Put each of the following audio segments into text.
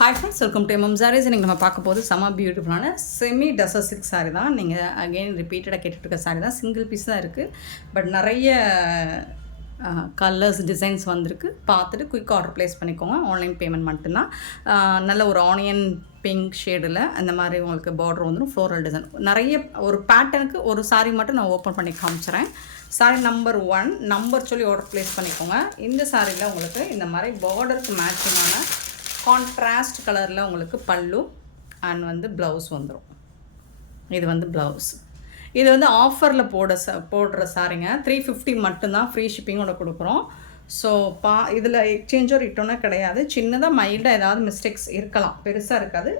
Hi friends, welcome to MM Sarees. இன்றைக்கி நம்ம பார்க்க போது செம்ம பியூட்டிஃபுல்லான செமி டசர் சில்க் சாரீ தான். நீங்கள் அகெயின் ரிப்பீட்டடாக கேட்டுட்ருக்க சாரீ தான். சிங்கிள் பீஸ் தான் இருக்குது, பட் நிறைய கலர்ஸ் டிசைன்ஸ் வந்திருக்கு. பார்த்துட்டு குயிக் ஆர்டர் ப்ளேஸ் பண்ணிக்கோங்க. ஆன்லைன் பேமெண்ட் மட்டும்தான். நல்ல ஒரு ஆனியன் பிங்க் ஷேடில் அந்த மாதிரி உங்களுக்கு பார்டர் வந்துடும். ஃப்ளோரல் டிசைன் நிறைய ஒரு பேட்டர்னுக்கு ஒரு சாரீ மட்டும் நான் ஓப்பன் பண்ணி காமிச்சிறேன். சாரீ நம்பர் 1 நம்பர் சொல்லி ஆர்டர் ப்ளேஸ் பண்ணிக்கோங்க. இந்த சாரியில் உங்களுக்கு இந்த மாதிரி பார்டருக்கு மேட்சிங்கான கான்ட்ராஸ்ட் கலரில் உங்களுக்கு பல்லு அண்ட் வந்து ப்ளவுஸ் வந்துடும். இது வந்து ப்ளவுஸ். இது வந்து ஆஃபரில் போடுற சாரிங்க. 350 மட்டும்தான், ஃப்ரீ ஷிப்பிங்கோட கொடுக்குறோம். ஸோ இதில் எக்ஸ்சேஞ்சோ ரிட்டர்னோ கிடையாது. சின்னதாக மைல்டாக ஏதாவது மிஸ்டேக்ஸ் இருக்கலாம், பெருசாக இருக்காது,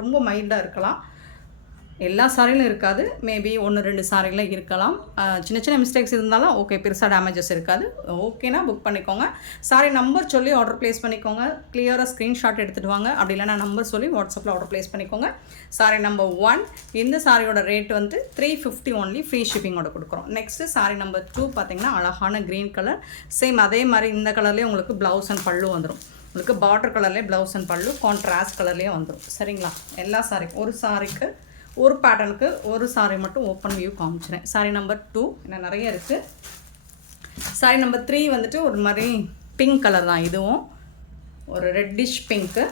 ரொம்ப மைல்டாக இருக்கலாம். எல்லா சாரிலும் இருக்காது, மேபி 1-2 சாரியில் இருக்கலாம். சின்ன சின்ன மிஸ்டேக்ஸ் இருந்தாலும் ஓகே, பெருசாக டேமேஜஸ் இருக்காது. ஓகேனா புக் பண்ணிக்கோங்க. சாரி நம்பர் சொல்லி ஆர்டர் ப்ளேஸ் பண்ணிக்கோங்க. கிளியராக ஸ்க்ரீன்ஷாட் எடுத்துகிட்டு வாங்க. அப்படி இல்லைனா நம்பர் சொல்லி வாட்ஸ்அப்பில் ஆர்டர் ப்ளேஸ் பண்ணிக்கோங்க. சாரி நம்பர் 1 இந்த சாரியோட ரேட் வந்து 350 ஒன்லி, ஃப்ரீ ஷிப்பிங்கோட கொடுக்குறோம். நெக்ஸ்ட்டு சாரி நம்பர் 2 பார்த்திங்கன்னா அழகான க்ரீன் கலர். சேம் அதே மாதிரி இந்த கலர்லேயே உங்களுக்கு ப்ளவுஸ் அண்ட் பல்லு வந்துடும். உங்களுக்கு பார்டர் கலர்லேயே ப்ளவுஸ் அண்ட் பல்லு கான்ட்ராஸ்ட் கலர்லேயே வந்துடும். சரிங்களா? எல்லா சாரிக்கும் ஒரு சாரிக்கு ஒரு பேட்டர்னுக்கு ஒரு சாரி மட்டும் ஓப்பன் வியூ காமிச்சிறேன். சாரி நம்பர் 2 இன்னும் நிறைய இருக்குது. சாரி நம்பர் 3 வந்துட்டு ஒரு மாதிரி பிங்க் கலர் தான். இதுவும் ஒரு reddish pink,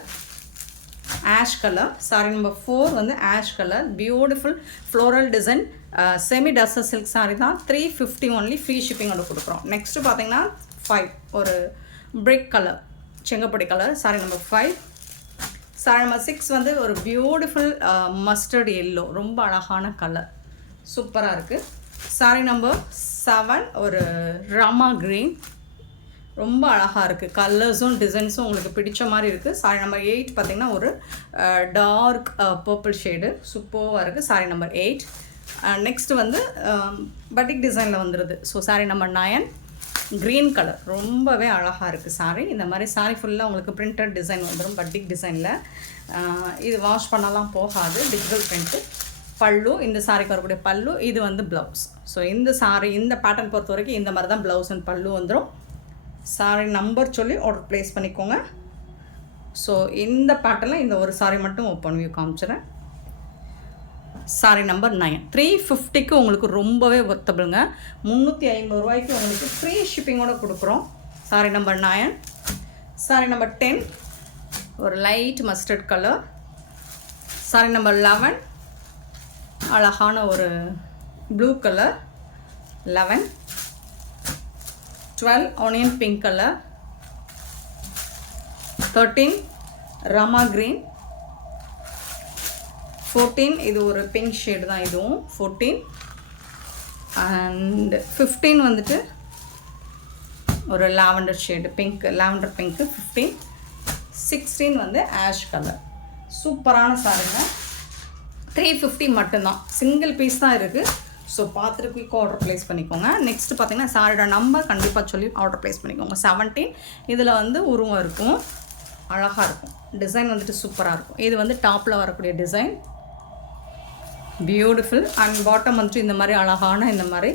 ash colour. Sari number 4 வந்து ash colour, beautiful floral design, semi tussar silk sorry தான். 350 ஒன்லி, ஃப்ரீ ஷிப்பிங்கோட கொடுக்குறோம். நெக்ஸ்ட்டு பார்த்தீங்கன்னா 5 ஒரு பிரிக் கலர், செங்கப்பொடி colour. Sari number 5. Sari number 6 வந்து ஒரு பியூட்டிஃபுல் மஸ்டர்ட் எல்லோ, ரொம்ப அழகான கலர், சூப்பராக இருக்குது. சாரி நம்பர் 7 ஒரு ராமா க்ரீன், ரொம்ப அழகாக இருக்குது. கலர்ஸும் டிசைன்ஸும் உங்களுக்கு பிடிச்ச மாதிரி இருக்குது. சாரி நம்பர் 8 பார்த்திங்கன்னா ஒரு டார்க் பர்பிள் ஷேடு, சூப்பராக இருக்குது. Sorry number 8. நெக்ஸ்ட்டு வந்து பட்டிக் டிசைனில் வந்துடுது. So sorry number 9 green colour, ரொம்பவே அழகாக இருக்குது சாரீ. இந்த மாதிரி சாரீ ஃபுல்லாக உங்களுக்கு பிரிண்டட் டிசைன் வந்துடும், பட்டிக் டிசைனில். இது வாஷ் பண்ணலாம் போகாது, டிஜிட்டல் பிரிண்ட்டு. பல்லு, இந்த சாரிக்கு வரக்கூடிய பல்லு, இது வந்து ப்ளவுஸ். ஸோ இந்த சாரீ இந்த பேட்டர்ன் பொறுத்த வரைக்கும் இந்த மாதிரி தான் ப்ளவுஸ் அண்ட் பல்லு வந்துடும். சாரீ நம்பர் சொல்லி ஆர்டர் ப்ளேஸ் பண்ணிக்கோங்க. ஸோ இந்த பேட்டர்னில் இந்த ஒரு சாரீ மட்டும் ஓப்பன் வியூ காமிச்சிடறேன். சாரி நம்பர் 9 350க்கு உங்களுக்கு ரொம்பவே ஒர்த்தபிளுங்க. 350 ரூபாய்க்கு உங்களுக்கு ஃப்ரீ ஷிப்பிங்கோடு கொடுக்குறோம். Sorry number 9. சாரி நம்பர் 10 ஒரு light mustard colour. Sari number 11 அழகான ஒரு blue colour. 11. 12 onion pink colour. 13 Rama green. 14 இது ஒரு பிங்க் ஷேடு தான், இதுவும் 14. அண்ட் 15 வந்துட்டு ஒரு lavender shade, pink, lavender pink 15. 16 வந்து ஆஷ் கலர். சூப்பரான சாரிங்க. 350 மட்டும்தான், சிங்கிள் பீஸ் தான் இருக்குது. ஸோ பார்த்துட்டு குயிக் ஆர்டர் ப்ளேஸ் பண்ணிக்கோங்க. நெக்ஸ்ட்டு பார்த்தீங்கன்னா சாரியோட நம்பர் கண்டிப்பாக சொல்லி ஆர்டர் ப்ளேஸ் பண்ணிக்கோங்க. 17. இதில் வந்து உருவம் இருக்கும், அழகாக இருக்கும். டிசைன் வந்துட்டு சூப்பராக இருக்கும். இது வந்து டாப்பில் வரக்கூடிய டிசைன், பியூட்டிஃபுல். அண்ட் பாட்டம் வந்துட்டு இந்த மாதிரி அழகான இந்த மாதிரி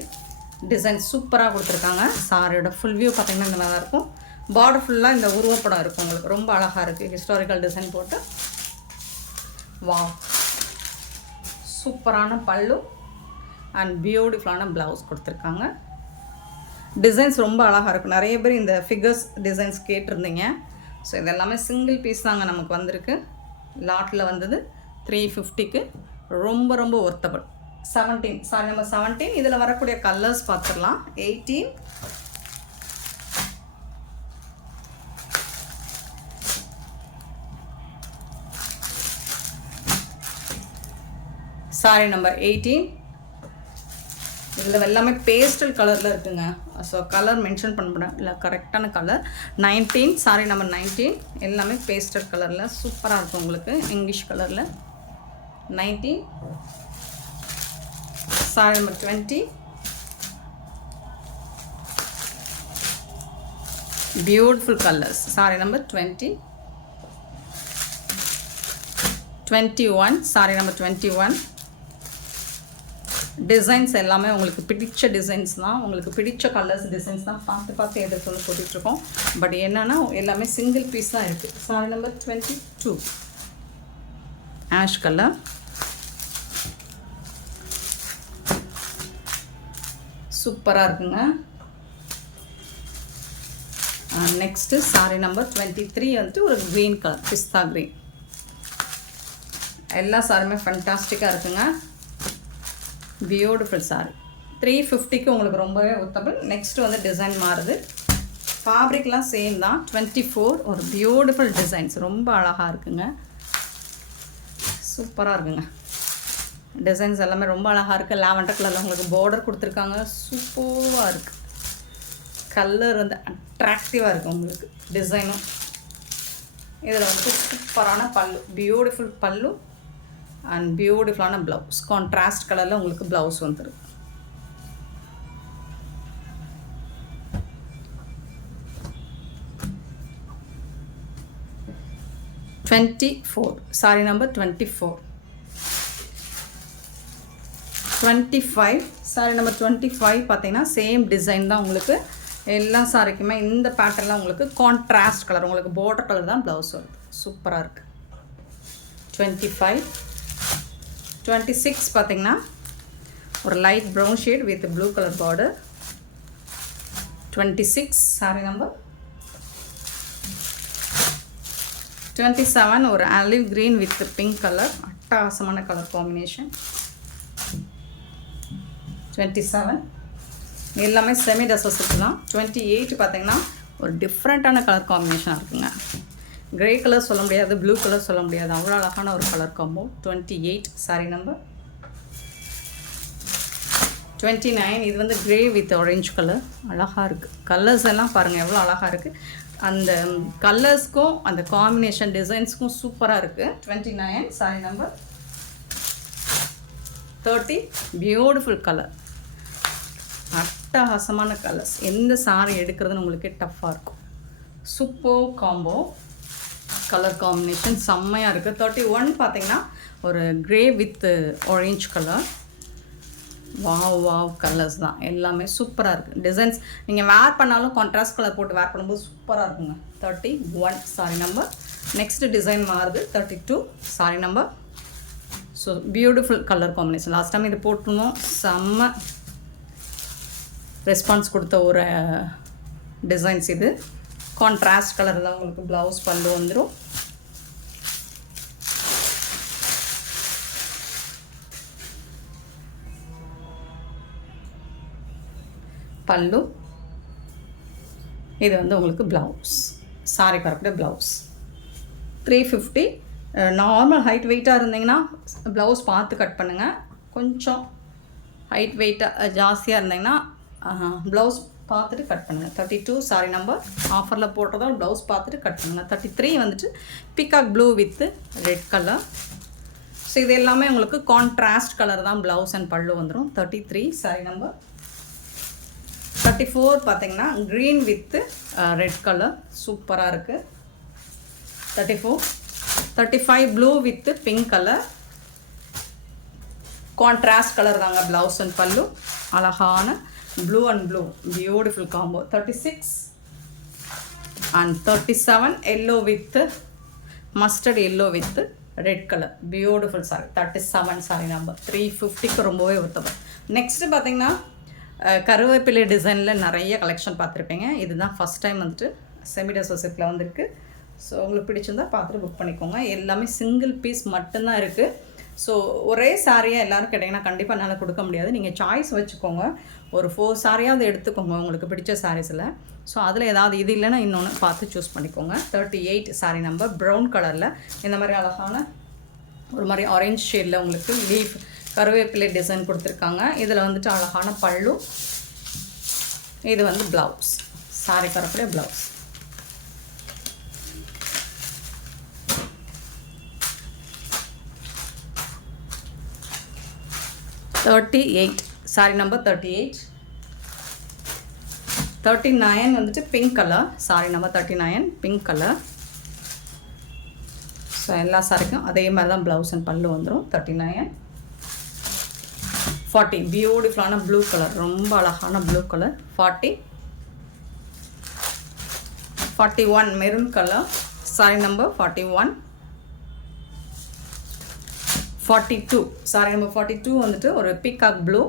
டிசைன் சூப்பராக கொடுத்துருக்காங்க. சாரியோட ஃபுல் வியூ பார்த்திங்கன்னா இந்த மாதிரி தான் இருக்கும். பார்டர் ஃபுல்லாக இந்த உருவப்படம் இருக்கும் உங்களுக்கு, ரொம்ப அழகாக இருக்குது. ஹிஸ்டாரிக்கல் டிசைன் போட்டு வாவ், சூப்பரான பல்லு அண்ட் பியூட்டிஃபுல்லான ப்ளவுஸ் கொடுத்துருக்காங்க. டிசைன்ஸ் ரொம்ப அழகாக இருக்கும். நிறைய பேர் இந்த ஃபிகர்ஸ் டிசைன்ஸ் கேட்டிருந்தீங்க. ஸோ இதெல்லாமே சிங்கிள் பீஸ் தாங்க நமக்கு வந்திருக்கு. லாட்டில் வந்தது 350க்கு ரொம்ப ரொம்ப ஒர்த்தபிள். 17 sorry number 17. இதில் வரக்கூடிய கலர்ஸ் பார்த்துடலாம். 18. Sorry number 18. இதில் எல்லாமே பேஸ்டல் கலரில் இருக்குங்க. ஸோ கலர் மென்ஷன் பண்ண இல்லை, கரெக்டான கலர். 19 சாரி நம்பர் 19 எல்லாமே பேஸ்டல் கலரில் சூப்பராக இருக்கும் உங்களுக்கு, இங்கிலீஷ் கலரில். 19. Sorry number 20 beautiful colours. Sorry number 20. 21 sorry number 21. Designs எல்லாமே உங்களுக்கு பிடிச்ச டிசைன்ஸ் தான், உங்களுக்கு பிடிச்ச கலர்ஸ் டிசைன்ஸ் தான் பார்த்து எடுத்து போட்டுட்ருக்கோம். பட் என்னென்னா எல்லாமே சிங்கிள் பீஸ் தான் இருக்குது. சாரி நம்பர் 22 ஆஷ் கலர், சூப்பராக இருக்குங்க. நெக்ஸ்ட்டு சாரி நம்பர் 23 வந்துட்டு ஒரு க்ரீன் கலர், பிஸ்தா க்ரீன். எல்லா சாரியுமே ஃபண்டாஸ்டிக்காக இருக்குங்க. Beautiful sorry. 350க்கு உங்களுக்கு ரொம்பவே ஒர்த்தபிள். நெக்ஸ்ட்டு வந்து டிசைன் மாறுது, ஃபேப்ரிக்லாம் சேம் தான். 24 ஒரு பியூட்டிஃபுல் டிசைன்ஸ், ரொம்ப அழகாக இருக்குங்க, சூப்பராக இருக்குங்க. டிசைன்ஸ் எல்லாமே ரொம்ப அழகாக இருக்குது. லாவெண்டர் கலரில் உங்களுக்கு பார்டர் கொடுத்துருக்காங்க, சூப்பராக இருக்குது. கலர் வந்து அட்ராக்டிவாக இருக்குது உங்களுக்கு டிசைனும். இதில் வந்து சூப்பரான பல்லு, பியூட்டிஃபுல் பல்லு அண்ட் பியூட்டிஃபுல்லான ப்ளவுஸ். கான்ட்ராஸ்ட் கலரில் உங்களுக்கு ப்ளவுஸ் வந்துருக்கு. Sorry number 24. 25 சாரி நம்பர் 25 பார்த்தீங்கன்னா சேம் டிசைன் தான் உங்களுக்கு. எல்லா சாரிக்குமே இந்த பேட்டர்னில் உங்களுக்கு கான்ட்ராஸ்ட் கலர், உங்களுக்கு பார்டர் கலர் தான் ப்ளவுஸ் வருது, சூப்பராக இருக்குது. 25. 26 பார்த்தீங்கன்னா ஒரு light brown shade with blue colour border. 26 sorry number. 27 ஒரு olive green with pink colour, அட்டகாசமான கலர் காம்பினேஷன். 27 எல்லாமே செமி டசஸ் தான். 28 பார்த்தீங்கன்னா ஒரு டிஃப்ரெண்ட்டான கலர் காம்பினேஷனாக இருக்குங்க. கிரே கலர் சொல்ல முடியாது, ப்ளூ கலர் சொல்ல முடியாது, அவ்வளோ அழகான ஒரு கலர் காம்போ. 28 sorry number. 29 இது வந்து கிரே வித் ஆரஞ்சு கலர், அழகாக இருக்குது. கலர்ஸ் எல்லாம் பாருங்கள் எவ்வளோ அழகாக இருக்குது. அந்த கலர்ஸ்க்கும் அந்த காம்பினேஷன் டிசைன்ஸ்க்கும் சூப்பராக இருக்குது. 29 சாரி நம்பர். 30 பியூட்டிஃபுல் கலர், அட்டகாசமான கலர்ஸ். எந்த சாரி எடுக்கிறதுன்னு உங்களுக்கே டஃப்பாக இருக்கும். சூப்பர் காம்போ, கலர் காம்பினேஷன் செம்மையாக இருக்குது. 31 பார்த்தீங்கன்னா ஒரு grey with orange colour. Wow colours தான் எல்லாமே சூப்பராக இருக்குது. டிசைன்ஸ் நீங்கள் வேர் பண்ணாலும் கான்ட்ராஸ்ட் கலர் போட்டு வேர் பண்ணும்போது சூப்பராக இருக்குங்க. 31 சாரி நம்பர். நெக்ஸ்ட்டு டிசைன் மாறுது. 32 sorry number. So beautiful colour combination. Last time இது போட்டிருந்தோம், செம்ம ரெஸ்பான்ஸ் கொடுத்த ஒரு டிசைன்ஸ் இது. கான்ட்ராஸ்ட் கலர் தான் உங்களுக்கு ப்ளவுஸ், பல்லு வந்துடும். பல்லு இது வந்து உங்களுக்கு ப்ளவுஸ், சாரி வரக்கூடிய ப்ளவுஸ். 350. நார்மல் ஹைட் வெயிட்டாக இருந்தீங்கன்னா ப்ளவுஸ் பார்த்து கட் பண்ணுங்கள். கொஞ்சம் ஹைட் வெயிட்டாக ஜாஸ்தியாக இருந்தீங்கன்னா ப்ளவுஸ் பார்த்துட்டு கட் பண்ணுங்கள். 32 சாரி நம்பர். ஆஃபரில் போட்டதால் ப்ளவுஸ் பார்த்துட்டு கட் பண்ணுங்கள். 33 வந்துட்டு peacock blue with red colour. So இது எல்லாமே உங்களுக்கு கான்ட்ராஸ்ட் கலர் தான், ப்ளவுஸ் அண்ட் பல்லு வந்துடும். 33 சாரி நம்பர். 34 பார்த்தீங்கன்னா க்ரீன் வித் ரெட் கலர், சூப்பராக இருக்குது. 34. 35 blue with pink colour, contrast colour தாங்க ப்ளவுஸ் அண்ட் பல்லு. அழகான blue and blue beautiful combo. 36 and 37 yellow with mustard yellow with red colour, beautiful sari. 37 sari number. 350க்கு ரொம்பவே ஒருத்தவர். நெக்ஸ்ட்டு பார்த்தீங்கன்னா கருவேப்பிலை டிசைனில் நிறைய கலெக்ஷன் பார்த்துருப்பீங்க. இதுதான் ஃபஸ்ட் டைம் வந்துட்டு செமிடஸ் வசிப்பில் வந்திருக்கு. ஸோ உங்களுக்கு பிடிச்சிருந்தால் பார்த்துட்டு புக் பண்ணிக்கோங்க. எல்லாமே சிங்கிள் பீஸ் மட்டும்தான் இருக்குது. ஸோ ஒரே சாரியாக எல்லோரும் கேட்டிங்கன்னா கண்டிப்பாக என்னால் கொடுக்க முடியாது. நீங்கள் சாய்ஸ் வச்சுக்கோங்க, ஒரு 4 சாரியாவது எடுத்துக்கோங்க உங்களுக்கு பிடிச்ச சாரீஸில். ஸோ அதில் ஏதாவது இது இல்லைன்னா இன்னொன்று பார்த்து சூஸ் பண்ணிக்கோங்க. 38 சாரி நம்பர். ப்ரௌன் கலரில் இந்த மாதிரி அழகான ஒரு மாதிரி ஆரஞ்ச் ஷேடில் உங்களுக்கு லீஃப் கருவேப்பிலை டிசைன் கொடுத்துருக்காங்க. இதில் வந்துட்டு அழகான பல்லு, இது வந்து ப்ளவுஸ், சாரி வரக்கூடிய ப்ளவுஸ். 38 sorry number. 38. 39 வந்துட்டு pink colour, sari number 39 pink colour. So எல்லா சாரிக்கும் அதே மாதிரி தான் ப்ளவுஸ் அண்ட் பல்லு வந்துடும். 39. 40 பியூட்டிஃபுல்லான ப்ளூ கலர், ரொம்ப அழகான blue colour. 40 41 maroon colour, sari number 41. 42 sorry number 42 வந்துட்டு ஒரு பீகாக் ப்ளூ.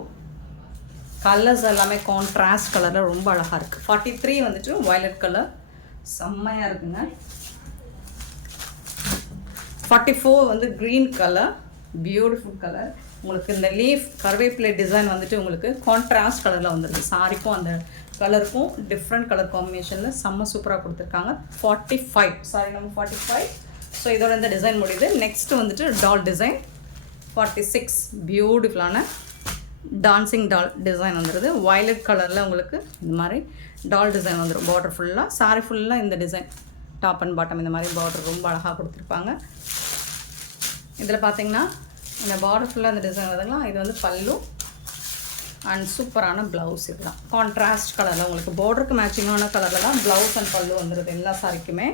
கலர்ஸ் எல்லாமே கான்ட்ராஸ்ட் கலரில் ரொம்ப அழகாக இருக்குது. 43 வந்துட்டு வயலட் கலர், செம்மையாக இருக்குங்க. 44 வந்து க்ரீன் கலர், பியூட்டிஃபுல் கலர். உங்களுக்கு இந்த லீஃப் கருவேப்பிலை டிசைன் வந்துட்டு உங்களுக்கு கான்ட்ராஸ்ட் கலரில் வந்துடுது. சாரிக்கும் அந்த கலருக்கும் டிஃப்ரெண்ட் கலர் காம்பினேஷனில் செம்ம சூப்பராக கொடுத்துருக்காங்க. 45 சாரி நம்பர் 45. ஸோ இதோட இந்த டிசைன் முடியுது. நெக்ஸ்ட்டு வந்துட்டு டால் டிசைன். 46 பியூட்டிஃபுல்லான டான்சிங் டால் டிசைன் வந்துடுது. வயலட் கலரில் உங்களுக்கு இந்த மாதிரி டால் டிசைன் வந்துடும். பார்டர் ஃபுல்லாக, சாரி ஃபுல்லாக இந்த டிசைன், டாப் அண்ட் பாட்டம் இந்த மாதிரி பார்டர் ரொம்ப அழகாக கொடுத்துருப்பாங்க. இதில் பார்த்தீங்கன்னா இந்த பார்டர் ஃபுல்லாக இந்த டிசைன் வருதுங்களா, இது வந்து பல்லு அண்ட் சூப்பரான ப்ளவுஸ். இதுதான் கான்ட்ராஸ்ட் கலரில் உங்களுக்கு பார்டருக்கு மேட்சிங்கான கலரில் தான் ப்ளவுஸ் அண்ட் பல்லு வந்துடுது எல்லா சாரிக்குமே.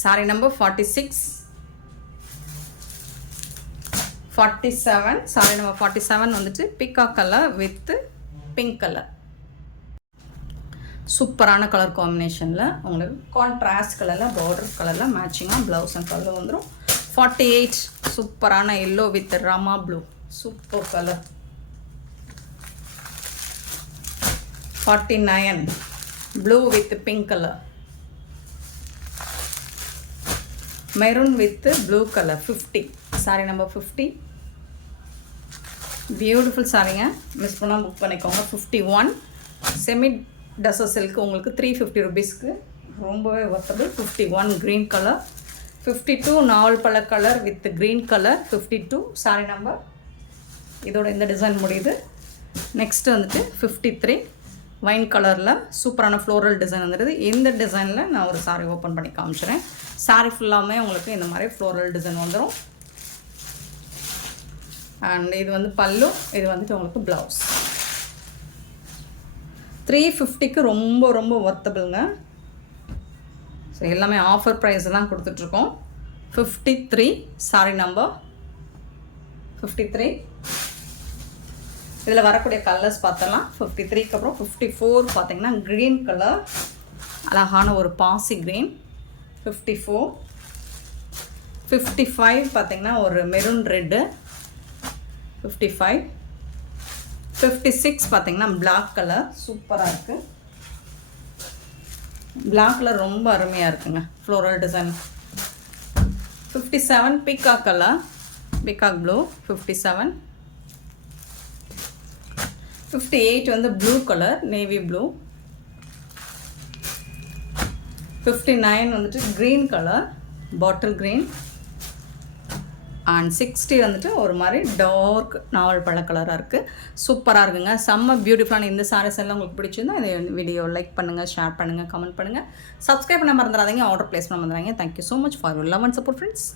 சாரி நம்பர் 46. 47 சாரி நம்பர் 47 வந்துட்டு peacock colour with pink colour. சூப்பரான கலர் காம்பினேஷனில் உங்களுக்கு கான்ட்ராஸ்ட் கலரில் பார்டர் கலரில் மேட்சிங்காக ப்ளவுஸ் அண்ட் கலர் வந்துடும். 48 சூப்பரான yellow with Rama blue, super colour. 49 blue with pink colour. Maroon with blue colour. 50 sorry number 50. Beautiful சாரிங்க, மிஸ் பண்ணால் புக் பண்ணிக்கோங்க. 51 செமி டசர் சில்க் உங்களுக்கு 350 ருபீஸ்க்கு ரொம்பவே ஒர்த்தபிள். 51 green colour. 52 நாவல் பழ colour with green colour. 52 sorry number. இதோட இந்த டிசைன் முடியுது. நெக்ஸ்ட்டு வந்துட்டு 53 வைன் கலரில் சூப்பரான ஃப்ளோரல் டிசைன் வந்துடுது. இந்த டிசைனில் நான் ஒரு சாரி ஓப்பன் பண்ணி காமிச்சிடுறேன். சாரி ஃபுல்லாமே உங்களுக்கு இந்த மாதிரி ஃப்ளோரல் டிசைன் வந்துடும். அண்ட் இது வந்து பல்லு, இது வந்துட்டு உங்களுக்கு ப்ளவுஸ். 350க்கு ரொம்ப ரொம்ப ஒர்த்தபிள்ங்க. ஸோ எல்லாமே ஆஃபர் ப்ரைஸ் தான் கொடுத்துட்ருக்கோம். 53 சாரி நம்பர் 53. இதில் வரக்கூடிய கலர்ஸ் பார்த்தலாம். 53க்கு அப்புறம் 54 பார்த்தீங்கன்னா க்ரீன் கலர், அழகான ஒரு பாசி க்ரீன். 54. 55 பார்த்தீங்கன்னா ஒரு மெரூன் ரெட்டு. 55. 56 பார்த்தீங்கன்னா பிளாக் கலர், சூப்பராக இருக்குது. பிளாக் கலர் ரொம்ப அருமையாக இருக்குங்க, floral design. 57 peacock colour, peacock blue. 57. 58 வந்து ப்ளூ கலர், நேவி ப்ளூ. 59 வந்துட்டு green colour, bottle green. And 60 வந்துட்டு ஒரு மாதிரி டார்க் நாவல் பழ கலராக இருக்குது. சூப்பராக இருக்குங்க, செம்ம பியூட்டிஃபுல்லான இந்த சாரீஸ் எல்லாம் உங்களுக்கு பிடிச்சிருந்தா இந்த வீடியோ லைக் பண்ணுங்கள், ஷேர் பண்ணுங்கள், கமெண்ட் பண்ணுங்கள், சப்ஸ்கிரைப் பண்ண மறந்துடாதீங்க, ஆர்டர் ப்ளேஸ் பண்ண மறந்துடாதீங்க. Thank you so much for your love and support friends.